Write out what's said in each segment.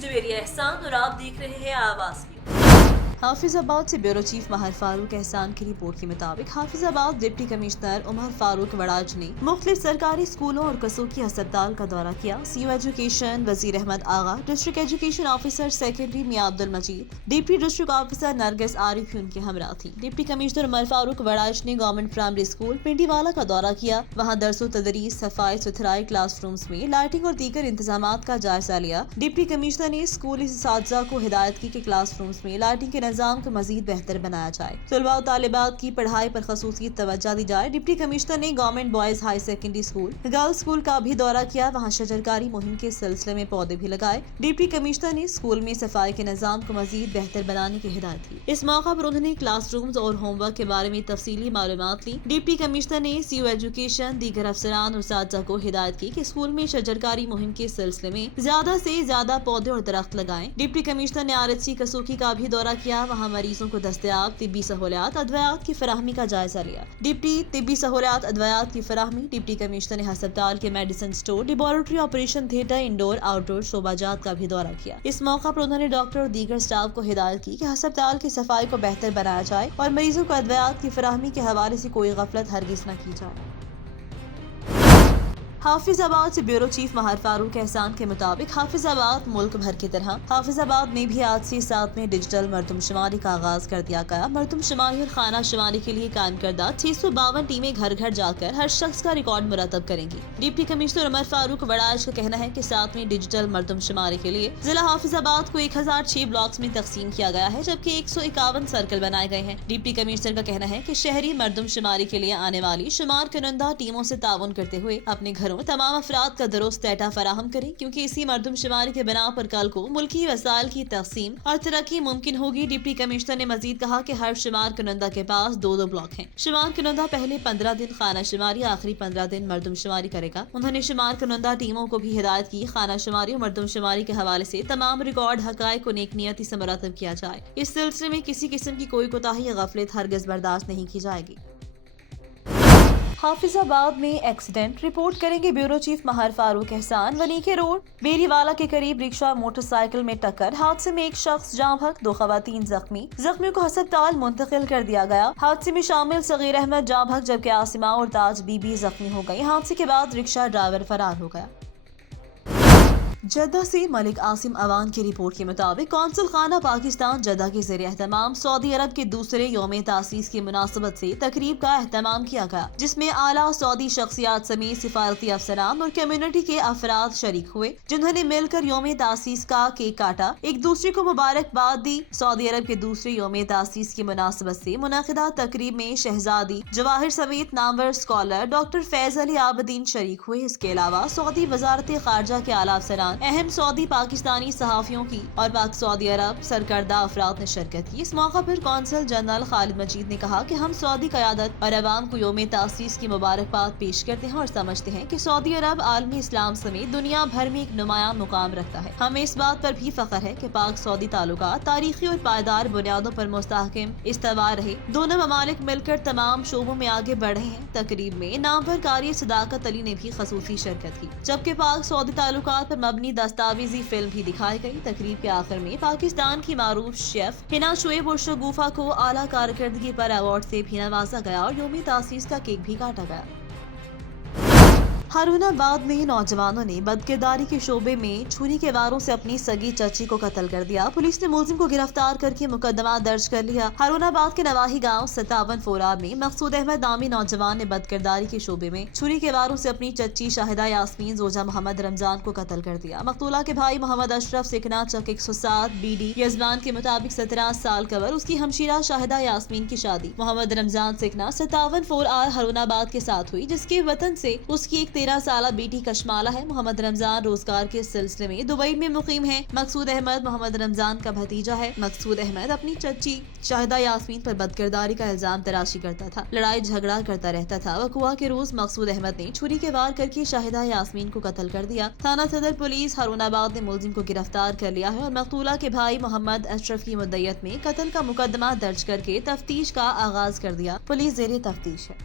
जवेरी एहसान और आप देख रहे हैं आवाज की। हाफिजाबाद से ब्यूरो चीफ माहिर फारूक एहसान की रिपोर्ट के मुताबिक हाफिजाबाद डिप्टी कमिश्नर उमर फारूक वड़ाज ने मुख्तलिफ सरकारी स्कूलों और कसौकी अस्पताल का दौरा किया। CO education Wazir Ahmed Agha, district education officer secretary Mian Abdul Majeed, deputy district officer Nargis Arif उनके हमरा थी। डिप्टी कमिश्नर उमर फारूक वड़ाज ने गवर्नमेंट प्राइमरी स्कूल पिंडीवाला का दौरा किया। वहाँ दरसो तदरीस, सफाई सुथराई, क्लासरूम्स में लाइटिंग और दीगर इंतजाम का जायजा लिया। डिप्टी कमिश्नर ने स्कूली असातिज़ा को हिदायत की कि क्लासरूम्स में लाइटिंग के निजाम को मजीद बेहतर बनाया जाए। तलबा और तालिबात की पढ़ाई पर खसूसी तवज्जो दी जाए। डिप्टी कमिश्नर ने government boys high secondary school, girls school का भी दौरा किया। वहाँ शजरकारी मुहिम के सिलसिले में पौधे भी लगाए। डिप्टी कमिश्नर ने स्कूल में सफाई के निजाम को मजीद बेहतर बनाने की हिदायत की। इस मौका पर उन्होंने क्लासरूम्स और होमवर्क के बारे में तफसीली मालूमात ली। डिप्टी कमिश्नर ने सीओ एजुकेशन, दीगर अफसरान और असातिज़ा को हिदायत की कि स्कूल में शजरकारी मुहिम के सिलसिले में ज्यादा से ज्यादा पौधे और दरख्त लगाएं। डिप्टी कमिश्नर ने RHC कसौकी का भी दौरा किया। वहाँ मरीजों को दस्तयाब तिब्बी सहूलियात अद्वियात की फराहमी का जायजा लिया। डिप्टी तिब्बी सहूलियात अद्वियात की फराहमी डिप्टी कमिश्नर ने अस्पताल के medicine store, laboratory, operation theatre, indoor outdoor शोबाजात का भी दौरा किया। इस मौका पर उन्होंने डॉक्टर और दीगर स्टाफ को हिदायत की कि अस्पताल की सफाई को बेहतर बनाया जाए और मरीजों को अद्वियात की फराहमी के हवाले से कोई गफलत हरगिज न की जाए। हाफिजाबाद से ब्यूरो चीफ माहिर फारूक एहसान के मुताबिक हाफिजाबाद मुल्क भर की तरह हाफिजाबाद में भी आज से 7 में डिजिटल मरदमशुमारी का आगाज कर दिया गया। मरदमशुमारी और खाना शुमारी के लिए कायम करदा 652 टीमें घर घर जाकर हर शख्स का रिकॉर्ड मुरतब करेंगी। डिप्टी कमिश्नर उमर फारूक वड़ाज का कहना है कि 7 में डिजिटल मरदमशुमारी के लिए जिला हाफिजाबाद को 1006 ब्लॉक्स में तकसीम किया गया है, जबकि 151 सर्कल बनाए गए हैं। डिप्टी कमिश्नर का कहना है कि शहरी मरदमशुमारी के लिए आने वाली शुमार करंदा टीमों से ताउन करते हुए अपने घर तमाम अफराद का दुरुस्त डेटा फराहम करें, क्योंकि इसी मरदमशुमारी के बिना पर कल को मुल्की वसाइल की तकसीम और तरक्की मुमकिन होगी। डिप्टी कमिश्नर ने मजीद कहा कि हर शुमार कुनंदा के पास 2-2 ब्लॉक हैं। शुमार कुनंदा पहले 15 दिन खाना शुमारी, आखिरी 15 दिन मरदमशुमारी करेगा। उन्होंने शुमार कुनंदा टीमों को भी हिदायत की खाना शुमारी और मरदमशुमारी के हवाले से तमाम रिकॉर्ड हकायक को नेकनियती से मुरतब किया जाए। इस सिलसिले में किसी किस्म की कोई कोताही या गफलत हरगिज बर्दाश्त नहीं की जाएगी। हाफिजाबाद में एक्सीडेंट रिपोर्ट करेंगे ब्यूरो चीफ माहिर फारूक एहसान। वनीके रोड बेरीवाला के करीब रिक्शा मोटरसाइकिल में टक्कर, हादसे में एक शख्स जाँ भग, 2 खवातीन जख्मी। जख्मियों को अस्पताल मुंतकिल कर दिया गया। हादसे में शामिल सगीर अहमद जाँ भग, जबकि आसिमा और ताज बीबी जख्मी हो गई। हादसे के बाद रिक्शा ड्राइवर फरार हो गया। जद्दा से मलिक आसिम अवान की रिपोर्ट के मुताबिक कौंसल खाना पाकिस्तान जद्दा के ज़रिए एहतमाम सऊदी अरब के दूसरे यौम तासीस की मुनासबत से तकरीब का एहतमाम किया गया, जिसमें आला सऊदी शख्सियात समेत सिफारती अफसरान और कम्युनिटी के अफराद शरीक हुए, जिन्होंने मिलकर यौम तासीस का केक काटा, एक दूसरे को मुबारकबाद दी। सऊदी अरब के दूसरे यौम तासीस की मुनासबत से मुनाकिदा तकरीब में शहजादी जवाहिर समेत नामवर स्कॉलर डॉक्टर फैज अली आबदीन शरीक हुए। इसके अलावा सऊदी वजारत खारजा के आला अफसरान, अहम सऊदी पाकिस्तानी सहाफियों की और पाक सऊदी अरब सरकर्दा अफराद ने शिरकत की। इस मौका पर कौंसल जनरल खालिद मजीद ने कहा कि हम सऊदी क़यादत और अवाम को यौम तासीस की मुबारकबाद पेश करते हैं और समझते हैं कि सऊदी अरब आलमी इस्लाम समेत दुनिया भर में एक नुमाया मुकाम रखता है। हमें इस बात पर भी फख्र है कि पाक सऊदी ताल्लुकात तारीखी और पायदार बुनियादों पर मुस्तहकम इस्तवार रहे। दोनों ममालिक मिलकर तमाम शोबों में आगे बढ़े हैं। तकरीब में नामवर कारी सदाकत अली ने भी खसूसी शिरकत की, जबकि पाक सऊदी ताल्लुकात पर मबनी दस्तावेजी फिल्म भी दिखाई गई। तकरीब के आखिर में पाकिस्तान की मारूफ शेफ हिना शोएब और शगुफा को आला कारकर्दगी पर अवार्ड से भी नवाजा गया और यौम तासीस का केक भी काटा गया। हारूनाबाद में नौजवानों ने बदकिरदारी के शोबे में छुरी के वारों से अपनी सगी चची को कत्ल कर दिया। पुलिस ने मुलजिम को गिरफ्तार करके मुकदमा दर्ज कर लिया। हारूनाबाद के नवाही गांव 57 फोराब में मकसूद अहमद नामी नौजवान ने बदकिरदारी के शोबे में छुरी के वारों से अपनी चची शाहिदा यास्मीन जोजा मोहम्मद रमजान को कत्ल कर दिया। मकतूला के भाई मोहम्मद अशरफ सिकना चक 107 BD यजमान के मुताबिक 17 साल कबर उसकी हमशीरा शाहिदा यास्मीन की शादी मोहम्मद रमजान सिकना 57 4R हारूनाबाद के साथ हुई, जिसके वतन से उसकी एक 13 साला बेटी कशमाला है। मोहम्मद रमजान रोजगार के सिलसिले में दुबई में मुकीम है। मकसूद अहमद मोहम्मद रमजान का भतीजा है। मकसूद अहमद अपनी चची शाहिदा यास्मीन पर बदकिरदारी का इल्जाम तराशी करता था, लड़ाई झगड़ा करता रहता था। वकुआ के रोज मकसूद अहमद ने छुरी के वार करके शाहिदा यास्मीन को कत्ल कर दिया। थाना सदर पुलिस हारूनाबाद ने मुलजिम को गिरफ्तार कर लिया है और मकतूला के भाई मोहम्मद अशरफ की मुद्दत में कत्ल का मुकदमा दर्ज करके तफ्तीश का आगाज कर दिया। पुलिस ज़ेरे तफ्तीश है।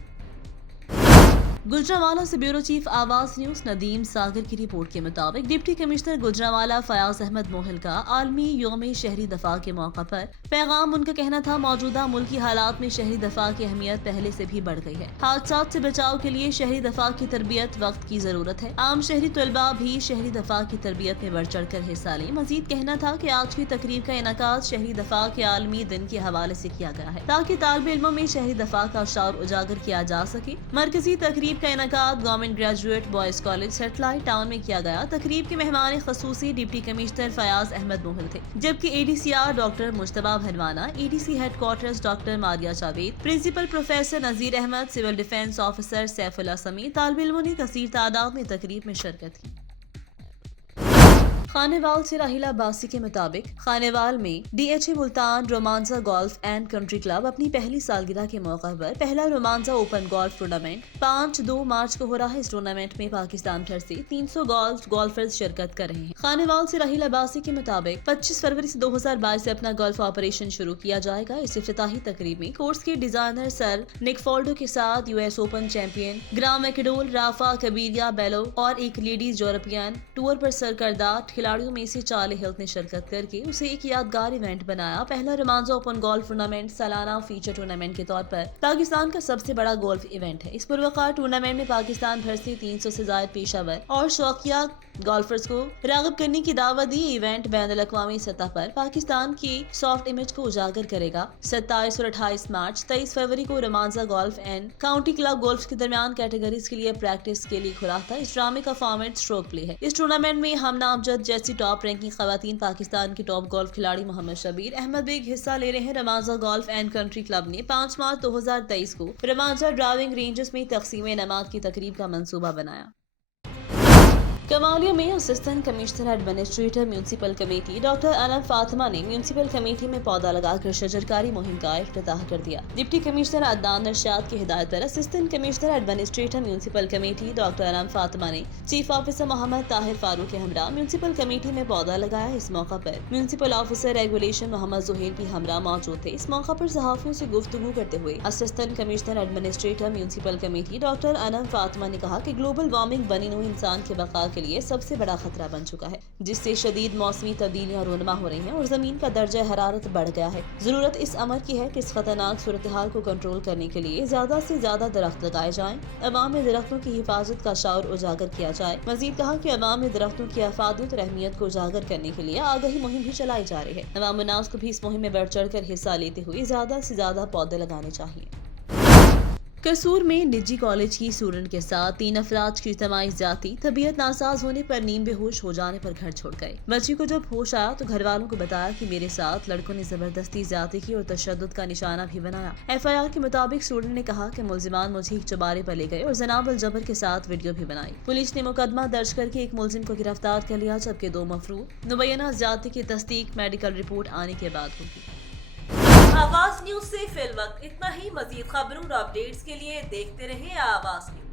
गुजरांवाला से ब्यूरो चीफ आवाज न्यूज नदीम सागर की रिपोर्ट के मुताबिक डिप्टी कमिश्नर गुजरांवाला फयाज अहमद मोहल का आलमी योम शहरी दफा के मौका पर पैगाम। उनका कहना था मौजूदा मुल्की हालात में शहरी दफा की अहमियत पहले से भी बढ़ गई है। हादसात से बचाव के लिए शहरी दफा की तरबियत वक्त की जरूरत है। आम शहरी तलबा भी शहरी दफा की तरबियत में बढ़ चढ़ कर हिस्सा लें। मजीद कहना था कि आज की तकरीब का इनकाद शहरी दफा के आलमी दिन के हवाले से किया गया है ताकि तालिब इल्मों में शहरी दफा का शौर उजागर किया जा सके। मरकजी तकरीब का इनकाद government graduate boys college satellite town में किया गया। तकरीब के मेहमान खसूसी डिप्टी कमिश्नर फयाज अहमद मोहल थे, जबकि ADCR doctor Mujtaba Bhanwana, ADC headquarters doctor Maria Javed, principal professor Nazir Ahmed, civil defence officer Saifullah समेत तालिब इल्मों ने कसीर तादाद में तकरीब में शिरकत की। खानेवाल से राहिला बासी के मुताबिक खानेवाल में DHA Multan Romansa golf and country club अपनी पहली सालगिरह के मौका पर पहला Romansa open golf tournament 5-2 March को हो रहा है। इस टूर्नामेंट में पाकिस्तान भर से 300 गोल्फर्स शिरकत कर रहे हैं। खानेवाल से राहिला बासी के मुताबिक 25 फरवरी से 2022 से अपना गोल्फ ऑपरेशन शुरू किया जाएगा। इस इफ्तिताही तकरीब में कोर्स के डिजाइनर सर निक फोल्डो के साथ US ओपन चैंपियन ग्राम मैकडोल, राफा कबीरिया बेलो और एक लेडीज यूरोपियन टूर पर सरकर्दा खिलाड़ियों में से चार्ली हिल्स ने शिरकत करके उसे एक यादगार इवेंट बनाया। पहला रोमांसा ओपन गोल्फ टूर्नामेंट सालाना फीचर टूर्नामेंट के तौर पर पाकिस्तान का सबसे बड़ा गोल्फ इवेंट है। इस पुरवकार टूर्नामेंट में पाकिस्तान भर से 300 से ज्यादा पेशावर और शौकिया गोल्फर्स को राग़िब करने की दावत दी। इवेंट बैनुल अक़वामी सतह पर पाकिस्तान की सॉफ्ट इमेज को उजागर करेगा। 27 और 28 मार्च 23 फरवरी को Romansa golf and county club golf के दरमियान कैटेगरीज के लिए प्रैक्टिस के लिए खुला था। इस ड्रामे का फॉर्मेट स्ट्रोक प्ले है। इस टूर्नामेंट में हम नामजद जैसी टॉप रैंकिंग खवातीन पाकिस्तान की टॉप गोल्फ खिलाड़ी मोहम्मद शबीर अहमद बेग हिस्सा ले रहे हैं। रोमांसा गोल्फ एंड कंट्री क्लब ने 5 मार्च 2023 को रोमांसा ड्राइविंग रेंजेस में तकसीम इनामात की तकरीब का मंसूबा बनाया। कमालिया में assistant commissioner administrator municipal committee doctor Anam Fatima ने म्यूनसिपल कमेटी में पौधा लगाकर शजरकारी मुहिम का इफ्तिताह कर दिया। डिप्टी कमिश्नर अदनान नरशाद की हिदायत पर assistant commissioner administrator municipal committee doctor Anam Fatima ने चीफ ऑफिसर मोहम्मद ताहिर फारूक के हमरा म्यूनसिपल कमेटी में पौधा लगाया। इस मौका पर म्यूनसिपल ऑफिसर रेगुलेशन मोहम्मद जुहेल भी हमरा मौजूद थे। इस मौका पर सहाफियों से गुफ्तगू करते हुए assistant commissioner administrator municipal committee doctor Anam Fatima ने कहा कि ग्लोबल वार्मिंग बनी नूं इंसान के बका के लिए सबसे बड़ा खतरा बन चुका है, जिससे शदीद मौसमी तब्दीलियां रूनमा हो रही हैं और जमीन का दर्जा हरारत बढ़ गया है। जरूरत इस अमर की है कि इस खतरनाक सूरत हाल को कंट्रोल करने के लिए ज्यादा से ज्यादा दरख्त लगाए जाएं। अवाम में दरख्तों की हिफाजत का शौर उजागर किया जाए। मजीद कहा कि अवाम में दरख्तों की अफादियत और अहमियत को उजागर करने के लिए आगाही मुहिम भी चलाई जा रही है। अवाम उन्नास को भी इस मुहिम में बढ़ चढ़ कर हिस्सा लेते हुए ज्यादा से ज्यादा पौधे लगाने चाहिए। कसूर में निजी कॉलेज की स्टूडेंट के साथ 3 अफराद की इज्तिमाई ज्यादती, तबीयत नासाज होने पर नीम बेहोश हो जाने पर घर छोड़ गए। बच्ची को जब होश आया तो घर वालों को बताया कि मेरे साथ लड़कों ने जबरदस्ती ज्यादती की और तशद्दुद का निशाना भी बनाया। FIR के मुताबिक स्टूडेंट ने कहा कि मुलजिमान मुझे एक चबारे पर ले गए और जनाबल जबर के साथ वीडियो भी बनाई। पुलिस ने मुकदमा दर्ज करके एक मुलजिम को गिरफ्तार कर लिया, जबकि 2 मफरूद मुबैना ज्यादती की तस्दीक मेडिकल रिपोर्ट आने के बाद होगी। आवाज न्यूज से फिल वक्त इतना ही। मजीद खबरों और अपडेट्स के लिए देखते रहिए आवाज न्यूज।